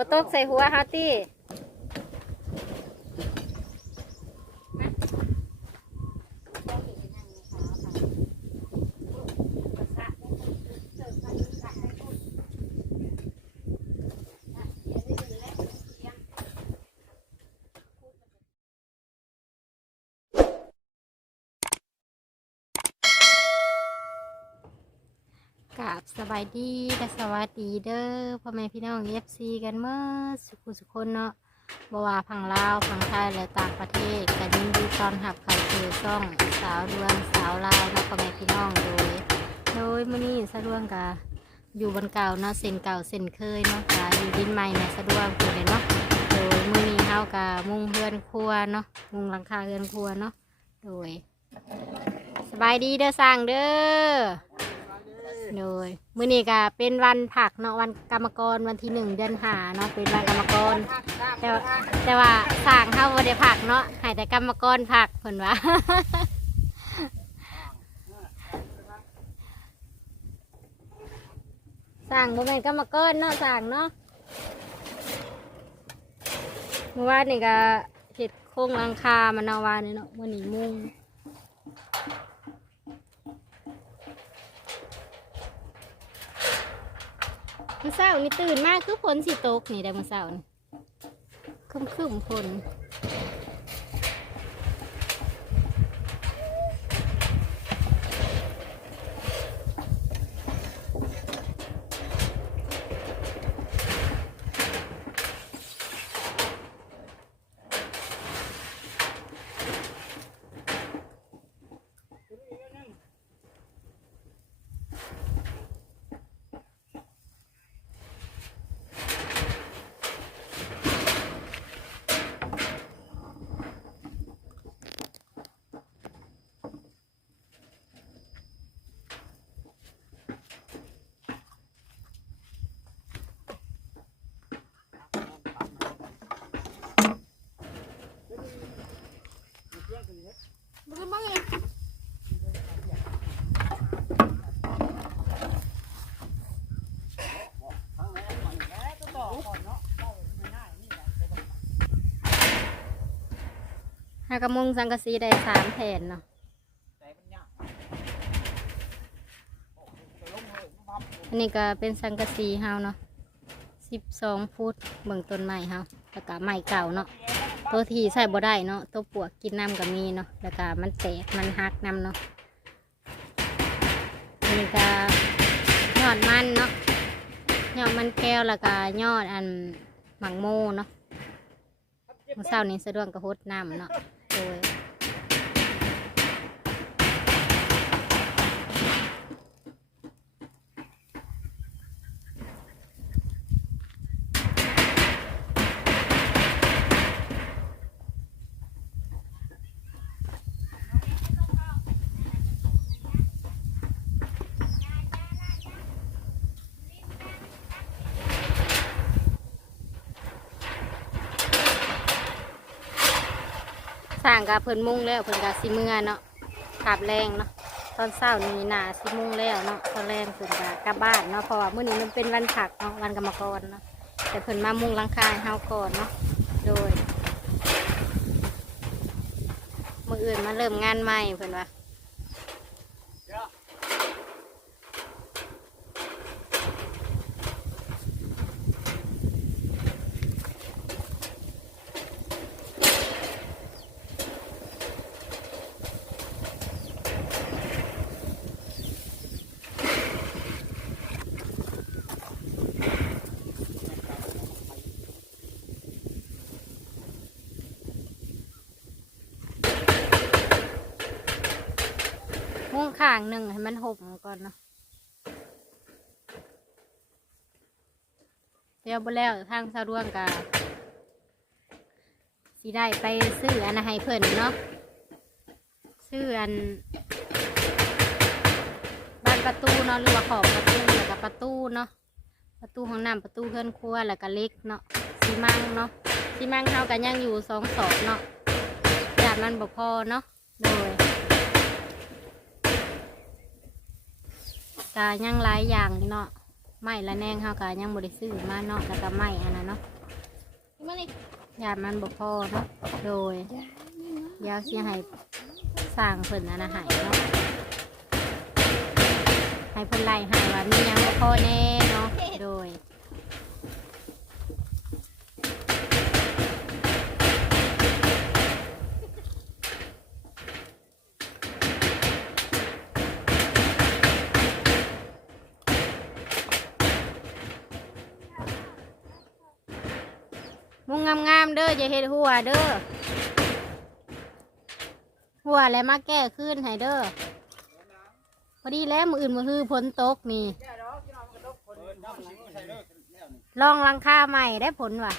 บ่ตกใส่หัวเฮาตี้ กับสบายดีและสวัสดีเด้อพ่อแม่พี่น้อง FC กันเมื่อสุขุสุคนเนาะบ่ว่าพังลาวพังไทยและต่างประเทศกันยินดีตอนรับเข้าสู่ช่องสาวดวงสาวลาวนะพ่อแม่พี่น้องโดย โดยมื้อนี้สะดวงกะอยู่บนเก่าเนาะเส้นเก่าเส้นเคยเนาะกะอยู่ดินใหม่ในสะดวกเพิ่นเลยเนาะโดยมื้อนี้เฮากะมุ่งเฮือนครัวเนาะมุ่งหลังคาเฮือนครัวเนาะโดย สบายดีเด้อสร้างเด้อ โดยมื้อนี้ก็เป็นวันผักเนาะวันกรรมกรวันที่หนึ่งเดือนหาเนาะเป็นวันกรรมกร แต่ว่าแต่ว่าสร้างเข้าบ่ได้ผักเนาะให้แต่กรรมกรผักเพิ่นว่า สร้างบ่แม่นกรรมกรเนาะสร้างเนาะเมื่อวานนี่ก็เฮ็ดโครงหลังคามันเนาะวานนี่เนาะมื้อนี้มุง มื่อเช้านี่ตื่นมากคือฝนสิตกนี่ได้มื่อเช้านี่คึมคึมฝน หากระมุงสังกะสีได้สามแผ่นเนาะอันนี้ก็เป็นสังกะสีเฮาเนาะสิบสองฟุตเบิ่งต้นไม้เฮาแล้วก็ไม้เก่าเนาะตัวที่ใส่บ่ได้เนาะตัวปวกกินน้ำก็มีเนาะแล้วก็มันแตกมันหักน้ำเนาะอันนี้ก็ยอดมันเนาะยอดมันแก้วแล้วก็ยอดอันหมังโมเนาะเมื่อเช้านี้สะดวกกระหดน้ำเนาะโดยส ร้างกับเพิ่นมุ่งแล้วเพิ่นกับสิเมื่อเนาะขับแรงเนาะตอนเช้านี้หนาสิมุ่งแล้วเนาะตอนแรงเพิ่นกับกลับบ้านเนาะเพราะว่ามื้อนี้มันเป็นวันผักเนาะวันกรรมกรเนาะแต่เพิ่นมามุ่งหลังคายเฮาก่อนเนาะโดย มืออื่นมาเริ่มงานใหม่เพิ่นว่า มุ่งข้างหนึ่งให้มันห่มก่อนเนาะเดี๋ยวบแล้วทางสะดวงกกะสิได้ไปซื้ออันให้เพิ่นเนาะซื้ออันบานประตูเนาะหรือว่าขอบประตูแล้วก็ประตูเนาะประตูห้องน้ำประตูเพื่อนครัวแล้วก็เล็กเนาะซีมังเนาะซีมังเท่ากันยังอยู่สองสอบเนาะยานมันบ่พอเนาะโดย กายังหลายอย่างเนาะไม้ละแนงเฮาก็ยังบ่ได้ซื้อมาเนาะแล้วก็ไม้อันนั้นเนาะมาเลยยามันบ่พอเนาะโดยยาเสียให้สร้างเพิ่นอันนะให้เนาะให้เพิ่นไล่ให้ว่ามีหยังบ่พอแน่เนาะโดย มุ งามๆเด้ออย่าเฮ็ดหัวเด้อหัวแล้วมาแก้ขึ้นให้เด้อพอดีแล้วมืออื่นมือฮือฝนตกนี่ลองรังคาใหม่ได้ผลว่ะ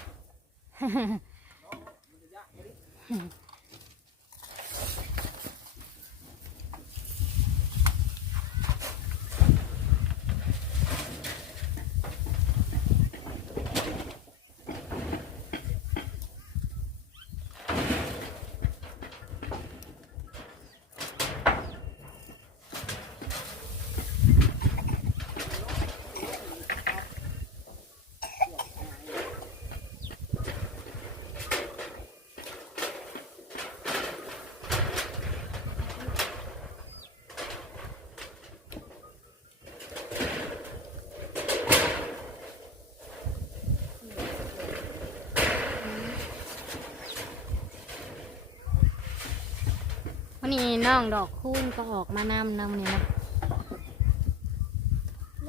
นนี้น้องดอกคูณก็ออกมานำนำนี่นะ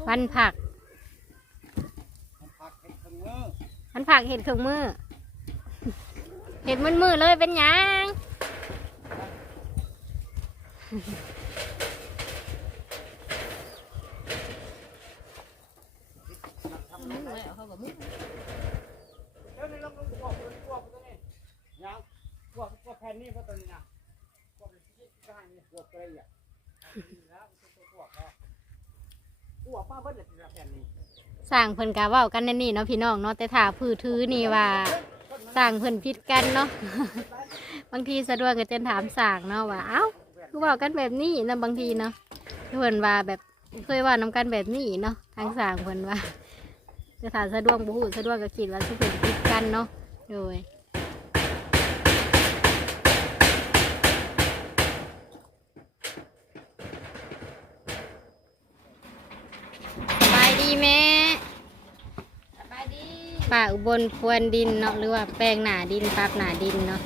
วันผักวันผักเห็ดเครื่องมือ เห็ดมือมือๆเลยเป็นหยัง มึงแล้วเขาก็มึง เดี๋ยวนี้เราต้องบวกบวกตัวนี้ยังบวกบวกแผ่นนี้เพราะตัวนี้นะบวกเป็นที่กลางนี่บวกเลยอะแล้วมันจะบวกแล้วบวกมาเพิ่มเลยทีละแผ่นนี้ สร้างเพิ่นกะเว้ากันแน่นี่เนาะพี่น้องเนาะแต่ถ้าพื้ถือนี่ว่าสร้างเพิ่นผิดกันเนาะ บางทีสะดวกก็จะถามสร้างเนาะว่าเอ้าคือเว้ากันแบบนี้นะบางทีเนาะเพิ่นว่าแบบเคยว่านํกันแบบนี้เนาะทางสร้างเพิ่นว่าแต่ถ้าสะดวกบ่ฮู้สะดวกก็คิดว่าสิเพิ่นผิดกันเนาะโดยสบายดีแม่ ป่าอุบลพรวนดินเนาะหรือว่าแปลงหนาดินปรับหนาดินเนาะ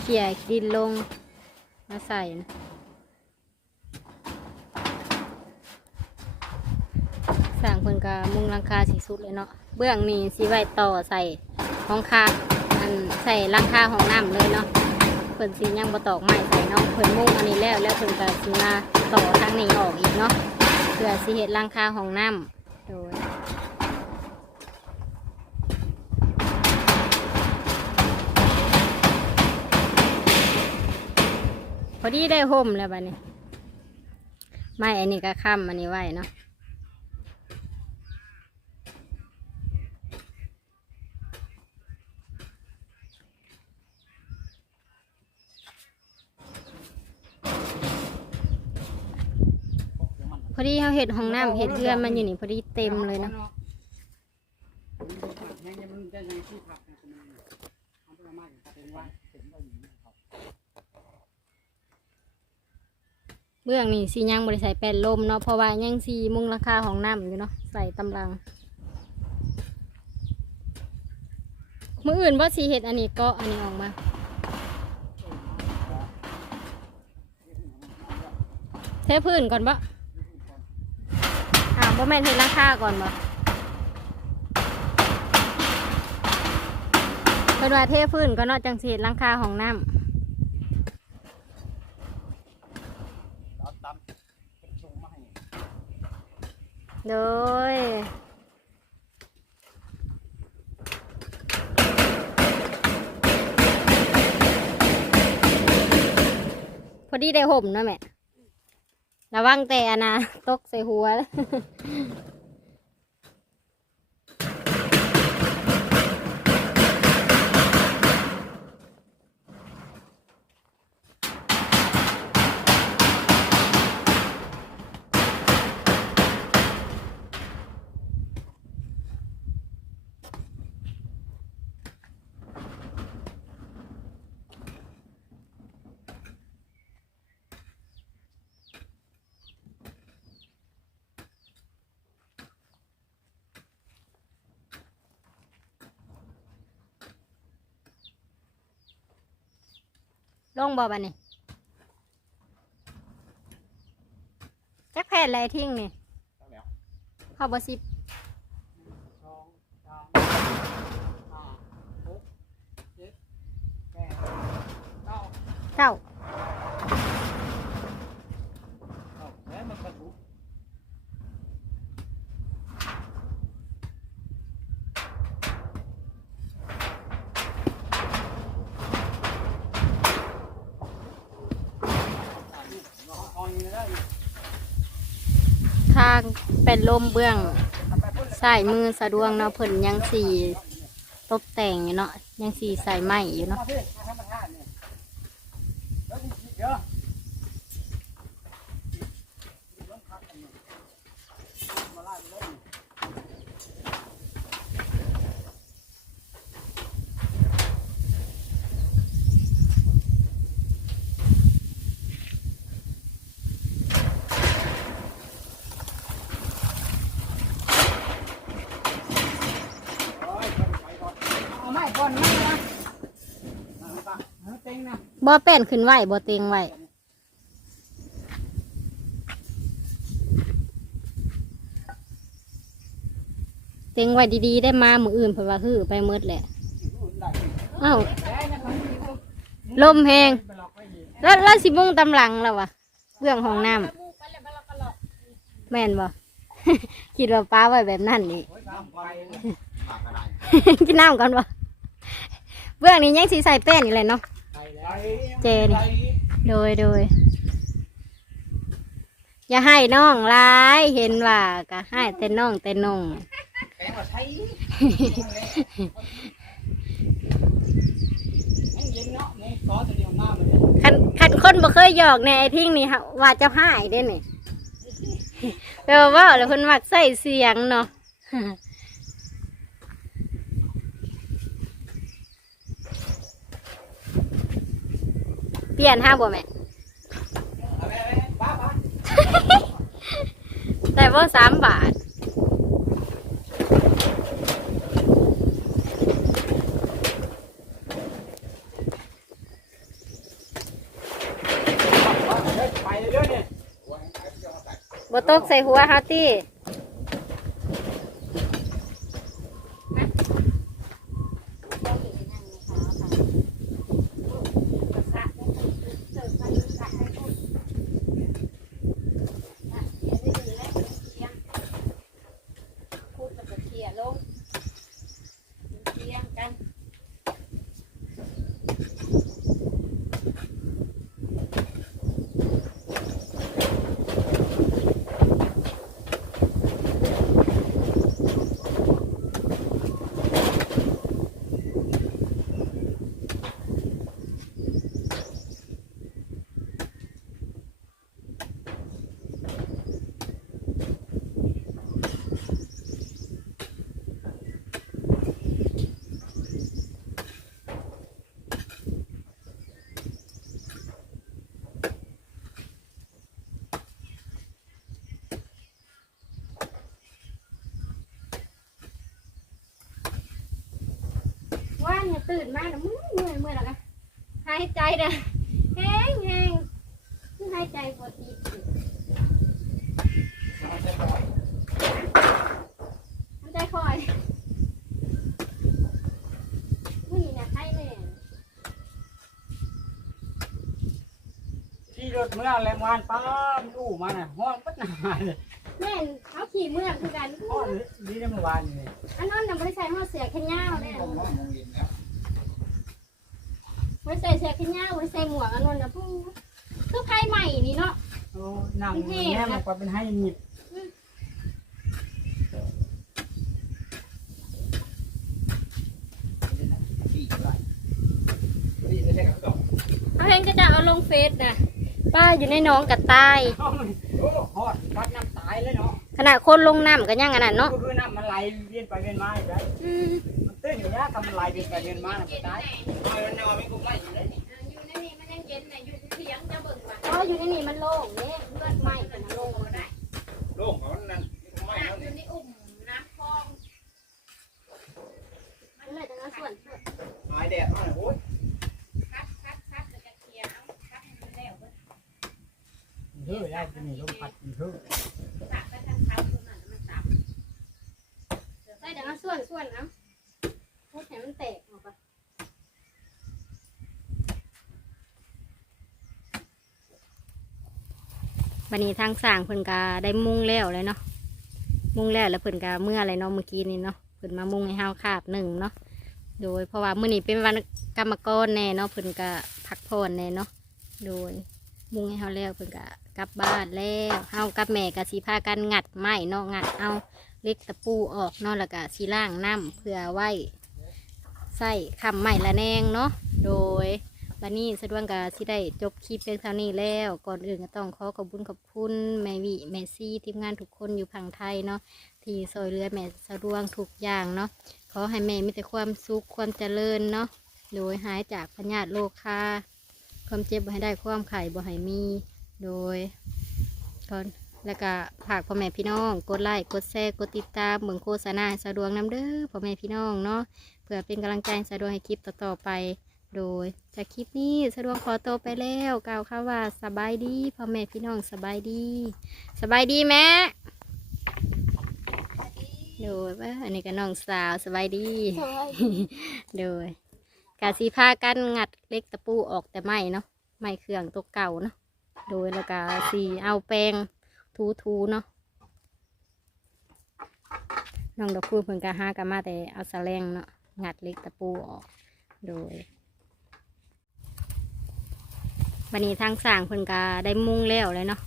เขี่ยดินลงมาใส่นะสั่งเพิ่นกะมุงลังคาสีสุดเลยเนาะเบื้องนี้สีไว้ต่อใส่ห้องคาอันใส่ลังคาห้องน้ำเลยเนาะเพิ่นสียังบ่ตอกไม้ใส่เนาะเพิ่นมุงอันนี้แล้วแล้วเพิ่นก็สีมาต่อทางนี้ออกอีกเนาะเพื่อสิเฮ็ดลังคาห้องน้ำโดย อดีได้ห่มแล้วบัดนี้ไม่อันนี้ก็ค้ำอันนี้ไว้เนาะพอดีเขาเห็ดห้องน้ำเห็ดเรือนมันอยู่นี่พอดีเต็มเลยเนาะ แห้งมันจะยังที่ผักนะคุณเอาไปมาอย่างเป็นว่าเป็นว่าอย่างนี้ครับ เบื้องนี่สียังบริใส่แป้นลมเนาะเพราะว่ายังสีมุงราคาของน้ำอยู่เนาะใส่ตำลัง มืออื่นว่าสีเห็ดอันนี้ก็อันนี้ออกมาเทพื้นก่อนปะอ่าวบ่แม่นเทราคาก่อนปะเป็นว่าเทพื้นก็นาะจังสีเฮ็ดหลังคาของน้เอาตำเป็นชงมาให้ำ โดยพอดีได้ห่มนะแม่ ระวังแต่อนาตกใส่หัว ลงบ่บัดนี้จักแผ่นอะไรทิ้งนี่ตั้งแล้วเข้าบ่สิบสองสามห้าหกเจ็ดแปดเก้า เก้าเอาแล้วมันกระทุกเอาอย่างนี้ได้อยู่ ทางเป็นลมเบื้องใส่มือสะดวงเนาะเพิ่นยังสีตกแต่งอยู่เนาะยังสีใส่ไม้อยู่เนาะ มาพี่มาธรรมชาติเนี่ยแล้วนี่เดี๋ยวลงพักกันเนี่ยมาไล่ไปเลย เอาไม้ก่อนะเอาเต็งนะบ่แป้นขึ้นไหวบ่เต็งไหวเต็งไหวดีๆได้มามืออื่นเพราะว่าฮือไปมืดแหละอ้าวลมแหงแล้วแล้วสิมุ่งตำหลังแล้ววะเบื้องห้องน้ำแล้วก็หลอกแม่นบ่ คิดว่าป้าไว้แบบนั้นนี่ กินน้ำก่อนบ่ เบื้องนี้ยังสีใส่แป้นอีกเลยเนาะเจนี่โดยโดยอย่าให้น้องร้ายเห็นว่าก็ให้แต่น้องแต่น้องแกงว่าใช้เย็นเนาะนี่ก้อนตัวเดียวมากเลยคันคันคนบ่เคยหยอกในไอ้ทิ้งนี่ฮะว่าจะให้ได้นี่แปลว่าเว่าแล้วเพิ่นมักใส่เสียงเนาะ เปลี่ยนห้าบ่แม่เอาไปเอาไปป้าป้าแต่ว่าสามบาทไปเรื่อยๆเนี่ยบ่ตกใส่หัวเฮาตี้ พูดมันจะเขี่ยลงเขี่ยกัน ว่านเนี่ย ตื่นมาแล้วมึงเมื่อยเมื่อยแล้วกันหายใจเด้อแห้งแห้งคือหายใจปกติหายใจคอยนี่นะใครแน่ที่รถเมื่อแรงวานป้าดูมาน่ะห้อนปัดหนาเลยแม่นเขาขี่เมื่อยคือกันห้อนดีได้เมื่อวานนี่อันนั้นน่ะบริษัทเขาเสียแค่ย่าวเนี่ย บริษัทเสียแค่ย่าวบริษัทหมวกอันนั้นนะผู้คือใครใหม่นี่เนาะโอ้นั่งแง่มันก็เป็นให้หยิบเขาเห็นก็จะเอาลงเฟซนะป้าอยู่ในหน้องกับใต้โอ้ฮอดปัดน้ำตายเลยเนาะขณะคนลงน้ำกันยังขนาดเนาะก็คือน้ำมันไหลเวียนไปเวียนมาอยู่ได้อื มมันตื้นอยู่ยกำไหลเวียนไปเวียนมาน่ะบ่ได้เอาแล้วเนี่ยไม่กุ้งไหลอยู่ได้นี่อยู่ในนี้มันยังเย็นนะอยู่เถียงจะเบิ่งว่าเพราะอยู่ในนี่มันโล่งเนี่ยเลือดไหม้กันโล่งได้โล่งเขานั่นไหลแล้วนี่ยู่อุ่มน้ำคลองมันเลยต่ละส่วนส่วนหายแดดโอ้ยคัดคัดคัดแล้วก็เขี่ยเเด้อได้ตัวนี้ลมพัดเด้อตักไปทางเขาตัวนั้นมันตับใส่เดี๋ยวเอาส่วนส่วนเอา พูดให้มันแตกออกไปบันนี้ทางสร้างเพิ่นก็ได้มุ่งแล้วเลยเนาะมุ่งแล้วแล้วเพิ่นก็เมื่ออะไรเนาะเมื่อกี้นี้เนาะเพิ่นมามุ่งให้เฮาคาบหนึ่งเนาะโดยเพราะว่ามื้อนี้เป็นวันกรรมกรแน่เนาะเพิ่นก็พักผ่อนแน่เนาะโดยมุ่งให้เฮาแล้วเพิ่นก็กลับบ้านแล้วเฮากับแม่ก็สิพากันงัดไม้เนาะงัดเอาเล็กตะปูออกเนาะแล้วก็สิล้างน้ำเพื่อไว้ ใส่คำไม้ละแนงเนาะโดยบันนี้สะดวงกก็สิได้จบคลิปเพียงเท่านี้แล้วก่อนอื่นก็ต้องขอขอบคุณขอบคุณแม่วิแม่ซี่ทีมงานทุกคนอยู่พังไทยเนาะที่ซอยเรือแม่สะดวกทุกอย่างเนาะขอให้แม่มีแต่ความสุขความเจริญเนาะโดยหายจากพยาธิโรคคาความเจ็บบ่ให้ได้ความไข่บ่ให้มี โดยก่อนแล้วก็ฝากพ่อแม่พี่น้อง กดไลค์กดแชร์กดติดตามเบิ่งโฆษณาสะดวกนำเด้อพ่อแม่พี่น้องเนาะ พื่อเป็นกำลังใจให้สะดวกให้คลิปต่อๆไป โดยจากคลิปนี้สะดวกขอตัวไปแล้วกล่าวคำว่าสบายดีพ่อแม่พี่น้องสบายดี สบายดีแม่โดยว่าอันนี้ก็น้องสาวสบายดี โดยกาสีผ้ากันงัดเล็กตะปูออกแต่ไม่เนาะไม่เครื่องตัวเก่าเนาะโดยแล้วก็สีเอาแป้งทูทูๆเนาะน้องดอกพูเพิ่นกะหากันมาแต่เอาสะแลงเนาะ งัดเล็กตะปูออก โดยวันนี้ทางสร้างเพิ่นกะได้มุ่งแล้วเลยเนาะ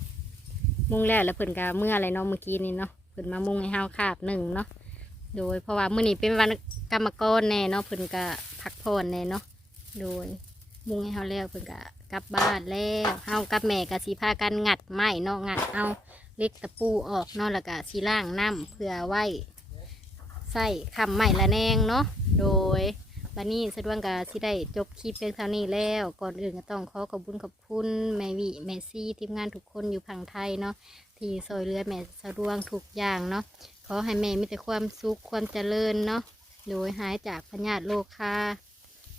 มุ่งแล้วแล้วเพิ่นกะเมื่ออะไรเนาะเมื่อกี้นี้เนาะเพิ่นมามุ่งให้เฮาคาบหนึ่งเนาะโดยเพราะว่ามื้อนี้เป็นวันกรรมกรแน่เนาะเพิ่นก็พักผ่อนแน่เนาะโดยมุ่งให้เฮาแล้วเพิ่นก็กลับบ้านแล้วเฮากับแม่ก็สิพากันงัดไม้เนาะงัดเอาเล็กตะปูออกเนาะแล้วก็สิล้างน้ำเพื่อไว้ ใส่คำไม้ละแนงเนาะโดยวันนี้สะดวกก็สิได้จบคลิปเพียงเท่านี้แล้ว ก่อนอื่นก็ต้องขอขอบคุณขอบคุณแม่วิแม่ซี่ทีมงานทุกคนอยู่พังไทยเนาะที่ซอยเรือแม่สะดวกทุกอย่างเนาะขอให้แม่มีแต่ความสุขความเจริญเนาะโดยหายจากพยาธิโรคา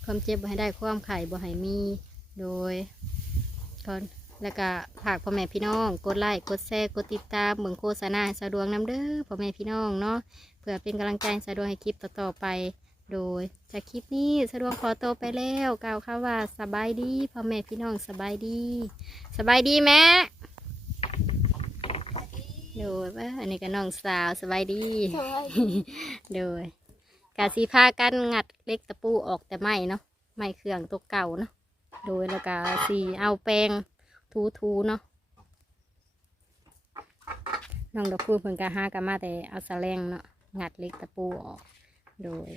ความเจ็บบ่ให้ได้ความไข่บ่ให้มี โดยก่อน แล้วก็ฝากพ่อแม่พี่น้อง กดไลค์ กดแชร์ กดติดตามเบิ่งโฆษณาสะดวกน้ำเด้อพ่อแม่พี่น้องเนาะ เพื่อเป็นกำลังใจสะดวกให้คลิปต่อๆไป โดย จากคลิปนี้สะดวกขอตัวไปแล้วกล่าวคำว่าสบายดีพ่อแม่พี่น้องสบายดี สบายดีแม่โดยว่าอันนี้ก็น้องสาวสบายดี โดยกาสีผ้ากันงัดเล็กตะปูออกแต่ไม่เนาะไม่เครื่องตัวเก่าเนาะโดยแล้วก็สีเอาแป้ง ทูทูๆเนาะน้องดอกคูเพิ่นก็หากะมาแต่เอาสะแลงเนาะงัดเล็กตะปูออก โดย